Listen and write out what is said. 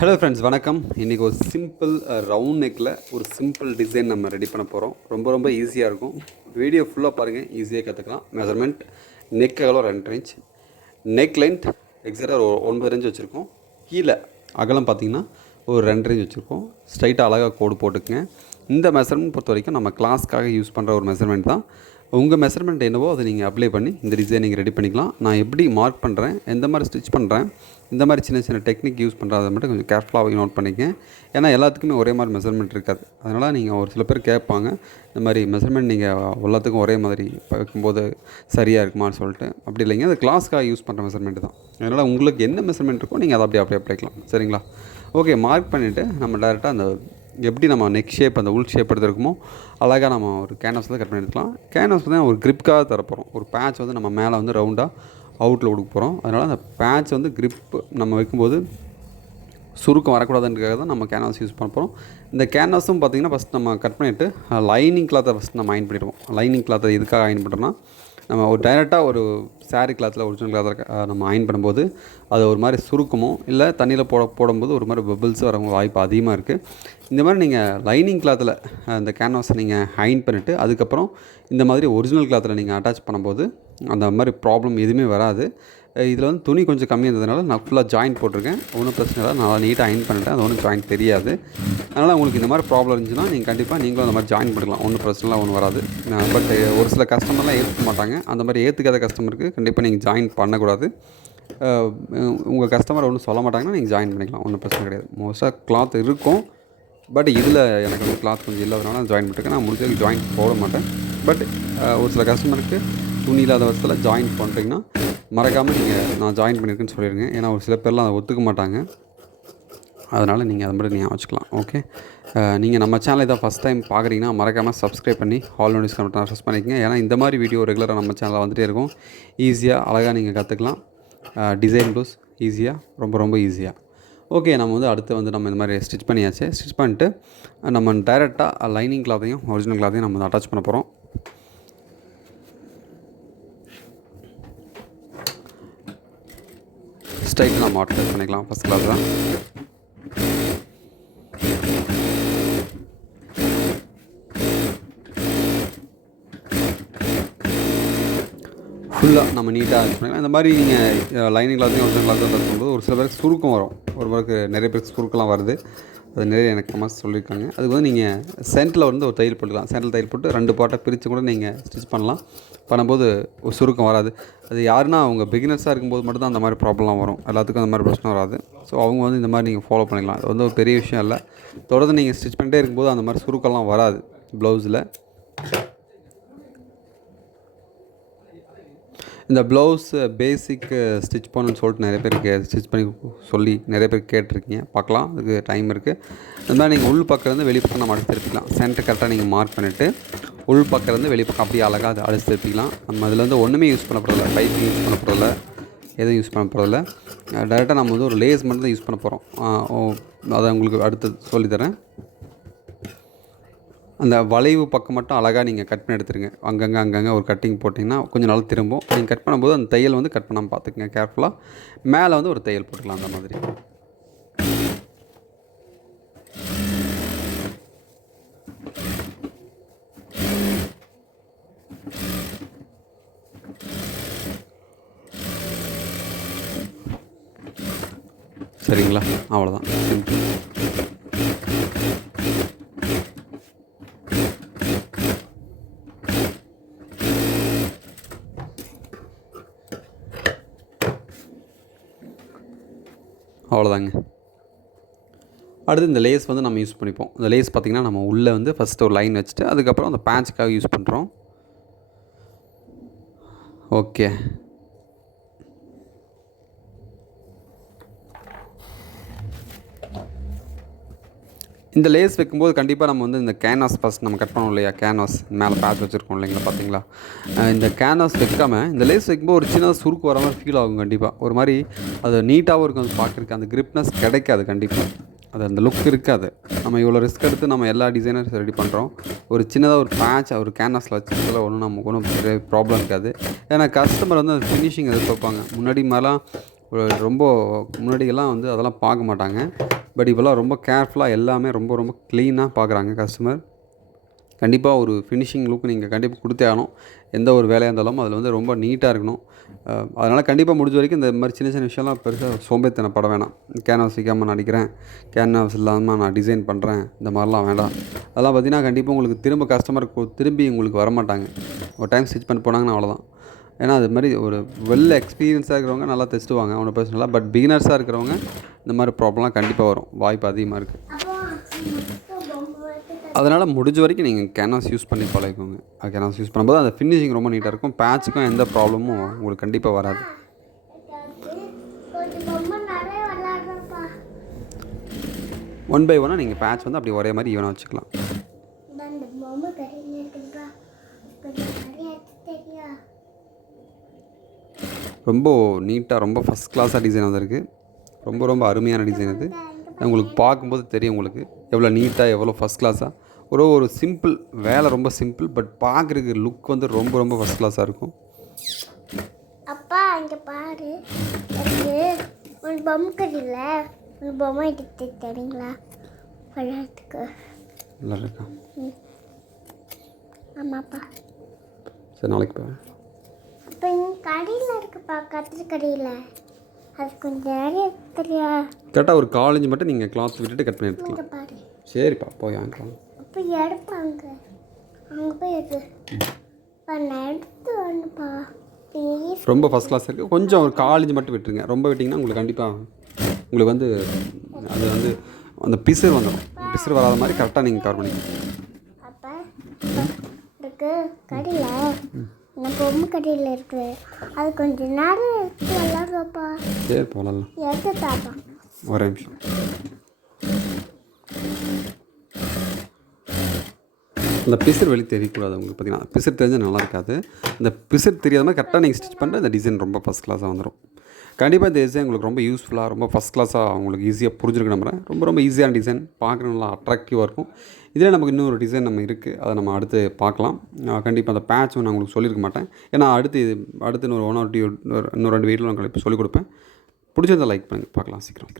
Hello friends, வணக்கம். இன்றைக்கி ஒரு சிம்பிள் ரவுண்ட் நெக்கில் ஒரு சிம்பிள் டிசைன் நம்ம ரெடி பண்ண போகிறோம். ரொம்ப ஈஸியாக இருக்கும். வீடியோ ஃபுல்லாக பாருங்கள், ஈஸியாக கற்றுக்கலாம். மெஷர்மெண்ட் நெக் அகலம் 2 இன்ச், நெக் லென்த் எக்ஸாக்டாக ஒரு 9 இன்ச் வச்சுருக்கோம். கீழே அகலம் பார்த்திங்கன்னா ஒரு 2 இன்ச் வச்சுருக்கோம். ஸ்ட்ரைட்டாக அழகாக கோடு போட்டுக்குங்க. இந்த மெஷர்மெண்ட் பொறுத்த வரைக்கும் நம்ம கிளாஸ்க்காக யூஸ் பண்ணுற ஒரு மெஷர்மெண்ட் தான். உங்கள் மெஷர்மெண்ட் என்னவோ அதை நீங்கள் அப்ளை பண்ணி இந்த டிசைன் நீங்கள் ரெடி பண்ணிக்கலாம். நான் எப்படி மார்க் பண்ணுறேன், எந்த மாதிரி ஸ்டிச் பண்ணுறேன், இந்த மாதிரி சின்ன டெக்னிக் யூஸ் பண்ணுறதை மட்டும் கொஞ்சம் கேர்ஃபுல்லாக நோட் பண்ணிக்கங்க. ஏன்னா எல்லாத்துக்குமே ஒரே மாதிரி மெஷர்மெண்ட் இருக்காது. அதனால் நீங்கள் ஒரு சில பேர் கேட்பாங்க, இந்த மாதிரி மெஷர்மெண்ட் நீங்கள் எல்லாத்துக்கும் ஒரே மாதிரி வைக்கும்போது சரியாக இருக்குமான்னு சொல்லிட்டு. அப்படி இல்லைங்க, அது கிளாஸ்க்காக யூஸ் பண்ணுற மெஷர்மெண்ட் தான். அதனால் உங்களுக்கு என்ன மெஷர்மெண்ட் இருக்கோ நீங்கள் அதை அப்படியே அப்ளைக்கலாம். சரிங்களா? ஓகே, மார்க் பண்ணிவிட்டு நம்ம டேரெக்டாக அந்த எப்படி நம்ம நெக் ஷேப், அந்த உள் ஷேப் எடுத்துருக்குமோ அழகாக நம்ம ஒரு கேன்வாஸில் கட் பண்ணி எடுத்துக்கலாம். கேன்வாஸ் தான் ஒரு கிரிப்காக தரப்போகிறோம். ஒரு பேட்ச் வந்து நம்ம மேலே வந்து ரவுண்டாக அவுட்டில் கொடுக்க போகிறோம். அதனால் அந்த பேட்ச் வந்து கிரிப் நம்ம வைக்கும்போது சுருக்கம் வரக்கூடாதுன்றதுக்காக தான் நம்ம கேன்வாஸ் யூஸ் பண்ண போகிறோம். இந்த கேன்வாஸும் பார்த்திங்கன்னா ஃபஸ்ட் நம்ம கட் பண்ணிவிட்டு லைனிங் கிளாத்தை ஃபஸ்ட் நம்ம அயன் பண்ணிடுவோம். லைனிங் கிளாத்தை எதுக்காக அயன் பண்ணுறோன்னா, நம்ம ஒரு டைரெக்டாக ஒரு சாரீ கிளாத்தில் ஒரிஜினல் கிளாத்தில் நம்ம அயன் பண்ணும்போது அது ஒரு மாதிரி சுருக்கமோ இல்லை தண்ணியில் போடும்போது ஒரு மாதிரி பபிள்ஸ் வர வாய்ப்பு அதிகமாக இருக்குது. இந்த மாதிரி நீங்கள் லைனிங் கிளாத்தில் அந்த கேன்வாஸை நீங்கள் அயன் பண்ணிவிட்டு அதுக்கப்புறம் இந்த மாதிரி ஒரிஜினல் கிளாத்தில் நீங்கள் அட்டாச் பண்ணும்போது அந்த மாதிரி ப்ராப்ளம் எதுவுமே வராது. இதில் வந்து துணி கொஞ்சம் கம்மியாக இருந்ததுனால நான் ஃபுல்லாக ஜாயிண்ட் போட்டிருக்கேன். ஒன்றும் பிரச்சனை இல்லை, நான் நீட்டாக அயன் பண்ணிட்டேன். அது ஒன்றும் ஜாயிண்ட் தெரியாது. அதனால் உங்களுக்கு இந்த மாதிரி ப்ராப்ளம் இருந்துச்சுன்னா நீங்கள் கண்டிப்பாக நீங்களும் அந்த மாதிரி ஜாயின் பண்ணிக்கலாம். ஒன்றும் பிரச்சனைலாம் ஒன்றும் வராது. பட் ஒரு சில கஸ்டமர்லாம் ஏற்றுக்க மாட்டாங்க. அந்த மாதிரி ஏற்றுக்காத கஸ்டமருக்கு கண்டிப்பாக நீங்கள் ஜாயின் பண்ணக்கூடாது. உங்கள் கஸ்டமர் ஒன்றும் சொல்ல மாட்டாங்கன்னா நீங்கள் ஜாயின் பண்ணிக்கலாம். ஒன்றும் பிரச்சனை கிடையாது. மோஸ்ட்டாக கிளாத் இருக்கும், பட் இதில் எனக்கு வந்து கிளாத் கொஞ்சம் இல்லாதனால ஜாயின் பண்ணிருக்கேன். நான் முடிஞ்சதுக்கு ஜாயின் போட மாட்டேன். பட் ஒரு சில கஸ்டமருக்கு துணி இல்லாத வருஷத்தில் ஜாயின் பண்ணுறீங்கன்னா மறக்காமல் நீங்கள் நான் ஜாயின் பண்ணியிருக்கேன்னு சொல்லிடுங்க. ஏன்னா ஒரு சில பேர்லாம் அதை ஒத்துக்க மாட்டாங்க. அதனால் நீங்கள் அதை மட்டும் நீங்கள் வச்சுக்கலாம். ஓகே, நீங்கள் நம்ம சேனலை தான் ஃபஸ்ட் டைம் பார்க்குறீங்கன்னா மறக்காமல் சப்ஸ்கிரைப் பண்ணி ஆல் நோட்டிஃபிகேஷன் மட்டும் ப்ரெஸ் பண்ணிக்கங்க. ஏன்னா இந்த மாதிரி வீடியோ ரெகுலராக நம்ம சேனலில் வந்துகிட்டே இருக்கும். ஈஸியாக அழகாக நீங்கள் கற்றுக்கலாம். டிசைன் ப்ளவுஸ் ஈஸியாக, ரொம்ப ஈஸியாக. ஓகே, நம்ம வந்து அடுத்து வந்து நம்ம இந்த மாதிரி ஸ்டிச் பண்ணியாச்சு. ஸ்டிச் பண்ணிட்டு நம்ம டைரெக்டாக லைனிங் கிளாத்தையும் ஒரிஜினல் கிளாத்தையும் நம்ம அட்டாச் பண்ண போகிறோம். ஸ்ட்ரைட்டாக நம்ம அட்டாச் பண்ணிக்கலாம். ஃபஸ்ட் கிளாஸ் தான். ஃபுல்லாக நம்ம நீட்டாக அட்டாச் பண்ணிக்கலாம். இந்த மாதிரி நீங்கள் லைனிங் கிளாத்தையும் ஒரிஜினல் கிளாத்தையும் அட்டாச் பண்ணும்போது ஒரு சில பேருக்கு சுருக்கம் வரும். ஒரு பேருக்கு நிறைய பேருக்கு சுருக்கெல்லாம் வருது. அது நிறைய எனக்கு கமெண்ட்ஸ் சொல்லியிருக்காங்க. அதுக்கு வந்து நீங்கள் சென்டரில் வந்து ஒரு தையல் போட்டுக்கலாம். சென்டரில் தையல் போட்டு 2 பார்ட்டாக பிரித்து கூட நீங்கள் ஸ்டிச் பண்ணலாம். பண்ணும்போது ஒரு சுருக்கம் வராது. அது யாருன்னா அவங்க பிகினர்ஸாக இருக்கும்போது மட்டும்தான் அந்த மாதிரி ப்ராப்ளம்லாம் வரும். எல்லாத்துக்கும் அந்த மாதிரி பிரச்சனை வராது. ஸோ அவங்க வந்து இந்த மாதிரி நீங்கள் ஃபாலோ பண்ணிக்கலாம். அது வந்து ஒரு பெரிய விஷயம் இல்லை. தொடர்ந்து நீங்கள் ஸ்டிச் பண்ணிட்டே இருக்கும்போது அந்த மாதிரி சுருக்கம்லாம் வராது ப்ளவுஸில். இந்த ப்ளவுஸ் பேசிக் ஸ்டிச் பண்ணணுன்னு சொல்லிட்டு நிறைய பேருக்கு ஸ்டிச் பண்ணி சொல்லி நிறைய பேர் கேட்டிருக்கீங்க. பார்க்கலாம், அதுக்கு டைம் இருக்குது. இந்த மாதிரி நீங்கள் உள் பக்கம் வெளி பக்கம் நம்ம அடிச்சு திருப்பிக்கலாம். சென்டர் கரெக்டாக நீங்கள் மார்க் பண்ணிவிட்டு உள் பக்கம் வெளி பக்கம் அப்படியே அழகாக அதை அடிச்சு திருப்பிக்கலாம். நம்ம அதில் வந்து ஒன்றுமே யூஸ் பண்ண போகிறதில்ல. பைப்பிங் யூஸ் பண்ண போகிறதில்ல, எதுவும் யூஸ் பண்ண போகிறதில்ல. டேரெக்டாக நம்ம வந்து ஒரு லேஸ் மட்டும் தான் யூஸ் பண்ண போகிறோம். அதை உங்களுக்கு அடுத்து சொல்லித்தரேன். அந்த வளைவு பக்கம் மட்டும் அழகாக நீங்கள் கட் பண்ணி எடுத்துருங்க. அங்கங்கே ஒரு கட்டிங் போட்டிங்கன்னா கொஞ்சம் நாள் திரும்பும். நீங்கள் கட் பண்ணும்போது அந்த தையல் வந்து கட் பண்ணாமல் பார்த்துக்குங்க கேர்ஃபுல்லாக. மேலே வந்து ஒரு தையல் போட்டுக்கலாம் அந்த மாதிரி. சரிங்களா? அவ்வளோதான். அவ்வளோதாங்க. அடுத்து இந்த லேஸ் வந்து நம்ம யூஸ் பண்ணிப்போம். இந்த லேஸ் பார்த்திங்கன்னா நம்ம உள்ளே வந்து ஃபஸ்ட்டு ஒரு லைன் வச்சுட்டு அதுக்கப்புறம் அந்த பேட்சுக்காக யூஸ் பண்ணுறோம். ஓகே, இந்த லேஸ் வைக்கும்போது கண்டிப்பாக நம்ம வந்து இந்த கேன்வாஸ் ஃபஸ்ட் நம்ம கட் பண்ணோம் இல்லையா, கேன்வாஸ் மேலே பேட்ச் வச்சுருக்கோம் இல்லைங்களா, பார்த்தீங்களா? இந்த கேன்வாஸ் வைக்காமல் இந்த லேஸ் வைக்கும்போது ஒரு சின்ன சுருக்கு வர மாதிரி ஃபீல் ஆகும். கண்டிப்பாக ஒரு மாதிரி அது நீட்டாகவும் இருக்கும். அது பார்க்குறதுக்கு அந்த கிரிப்னஸ் கிடைக்காது. கண்டிப்பாக அது அந்த லுக் இருக்காது. நம்ம இவ்வளோ ரிஸ்க் எடுத்து நம்ம எல்லா டிசைனர்ஸ் ரெடி பண்ணுறோம். ஒரு சின்னதாக ஒரு பேட்ச் ஒரு கேன்வாஸில் வச்சுக்கிறதுல நமக்கு ஒன்றும் பெரிய ப்ராப்ளம் இருக்காது. ஏன்னா கஸ்டமர் வந்து அந்த ஃபினிஷிங் எதிர்பார்ப்பாங்க. முன்னாடி மாதிரிலாம் ரொம்ப முன்னாடியெல்லாம் வந்து அதெல்லாம் பார்க்க மாட்டாங்க. பட் இப்போல்லாம் ரொம்ப கேர்ஃபுல்லாக எல்லாமே ரொம்ப ரொம்ப க்ளீனாக பார்க்குறாங்க கஸ்டமர். கண்டிப்பாக ஒரு ஃபினிஷிங் லுக் நீங்கள் கண்டிப்பாக கொடுத்தே ஆகணும். எந்த ஒரு வேலையாக இருந்தாலும் அதில் வந்து ரொம்ப நீட்டாக இருக்கணும். அதனால் கண்டிப்பாக முடிஞ்ச வரைக்கும் இந்த மாதிரி சின்ன சின்ன விஷயம்லாம் பெருசாக சோம்பேறித்தனப்பட வேணாம். கேன்வாஸ் வைக்காமல் நான் அடிக்கிறேன், கேன்வாஸ் இல்லாமல் நான் டிசைன் பண்ணுறேன், இந்த மாதிரிலாம் வேண்டாம். அதெல்லாம் பார்த்தீங்கன்னா கண்டிப்பாக உங்களுக்கு திரும்ப கஸ்டமர் திரும்பி உங்களுக்கு வரமாட்டாங்க. ஒரு டைம் ஸ்டிச் பண்ணி போனாங்கன்னா அவ்வளோதான். ஏன்னா அது மாதிரி ஒரு வெல் எக்ஸ்பீரியன்ஸாக இருக்கிறவங்க நல்லா தைச்சிடுவாங்க ஒன்றும் பிரச்சனை இல்லை. பட் பிகினர்ஸாக இருக்கிறவங்க இந்த மாதிரி ப்ராப்ளம்லாம் கண்டிப்பாக வரும், வாய்ப்பு அதிகமாக இருக்குது. அதனால் முடிஞ்ச வரைக்கும் நீங்கள் கேன்வாஸ் யூஸ் பண்ணி பழகிக்கோங்க. கேன்வாஸ் யூஸ் பண்ணும்போது அந்த ஃபினிஷிங் ரொம்ப நீட்டாக இருக்கும். பேட்சுக்கும் எந்த ப்ராப்ளமும் உங்களுக்கு கண்டிப்பாக வராது. ஒன் பை ஒன்னாக நீங்கள் பேட்ச் வந்து அப்படி ஒரே மாதிரி ஈவனாக வச்சுக்கலாம். ரொம்ப நீட்டாக ரொம்ப ஃபஸ்ட் கிளாஸாக டிசைன் வந்திருக்கு. ரொம்ப ரொம்ப அருமையான டிசைன் இது. உங்களுக்கு பார்க்கும்போது தெரியும் உங்களுக்கு எவ்வளோ நீட்டாக எவ்வளோ ஃபஸ்ட் கிளாஸாக. ஒரு சிம்பிள் வேலை, ரொம்ப சிம்பிள், பட் பார்க்குறதுக்கு லுக் வந்து ரொம்ப ரொம்ப ஃபஸ்ட் கிளாஸாக இருக்கும். அப்பா இங்கே பாரு, ஒரு பொம்மை கடையில் ஒரு பொம்மை எடுத்து தரீங்களா பழத்துக்கு? நல்லா இருக்கா? ஆமாப்பா. சரி, நாளைக்கு போவேன். அப்போ இங்கே கடையில் இருக்குப்பா, கத்திரி கடையில். அது கொஞ்சம் நிறைய தெரியா? கரெக்டாக ஒரு காலேஜ் மட்டும் நீங்கள் கிளாத் விட்டுட்டு கட் பண்ணி எடுத்துக்கலாம். பாரு. சரிப்பா, போய் வாங்கிக்கலாம். அப்போ எடுப்பாங்க, அங்கே போய் எடு. நான் எடுத்து வந்துப்பா. ரொம்ப ஃபஸ்ட் கிளாஸ் இருக்குது. கொஞ்சம் ஒரு காலேஜ் மட்டும் விட்டுருங்க. ரொம்ப விட்டிங்கன்னா உங்களுக்கு கண்டிப்பாக உங்களுக்கு வந்து அது வந்து அந்த பிசுறு வந்துடும். பிசுறு வராத மாதிரி கரெக்டாக நீங்கள் கவர் பண்ணிக்கணும். அப்போ இருக்கு கடையில், நம்ம பொம்மை கடையில் இருக்குது, அது கொஞ்சம் நேரம் எடுத்து விளாடுறப்பா. சரி, போகலாம். எடுத்து தாப்பா. ஒரே நிமிஷம். இந்த பிசுறு வெளியே தெரியக்கூடாது உங்களுக்கு. பார்த்தீங்கன்னா பிசுறு தெரிஞ்சால் நல்லா இருக்காது. இந்த பிசுறு தெரியாத மாதிரி கரெக்டாக நீங்கள் ஸ்டிச் பண்ணுற இந்த டிசைன் ரொம்ப ஃபஸ்ட் கிளாஸாக வந்துடும். கண்டிப்பாக இந்த டிசைன் உங்களுக்கு ரொம்ப யூஸ்ஃபுல்லாக, ரொம்ப ஃபஸ்ட் கிளாஸாக உங்களுக்கு ஈஸியாக புரிஞ்சிருக்கு நம்புறேன். ரொம்ப ரொம்ப ஈஸியான டிசைன், பார்க்குற நல்லா அட்ராக்டிவாக இருக்கும். இதில் நமக்கு இன்னொரு டிசைன் நம்ம இருக்குது, அதை நம்ம அடுத்து பார்க்கலாம். கண்டிப்பாக அந்த பேட்ச் நான் உங்களுக்கு சொல்லியிருக்க மாட்டேன். ஏன்னா அடுத்து இன்னொரு 1 or 2 இன்னொரு 2 வீடியோவில் நான் இப்போ சொல்லிக் கொடுப்பேன். பிடிச்சிருந்தா லைக் பண்ணுங்கள், பார்க்கலாம் சீக்கிரம்.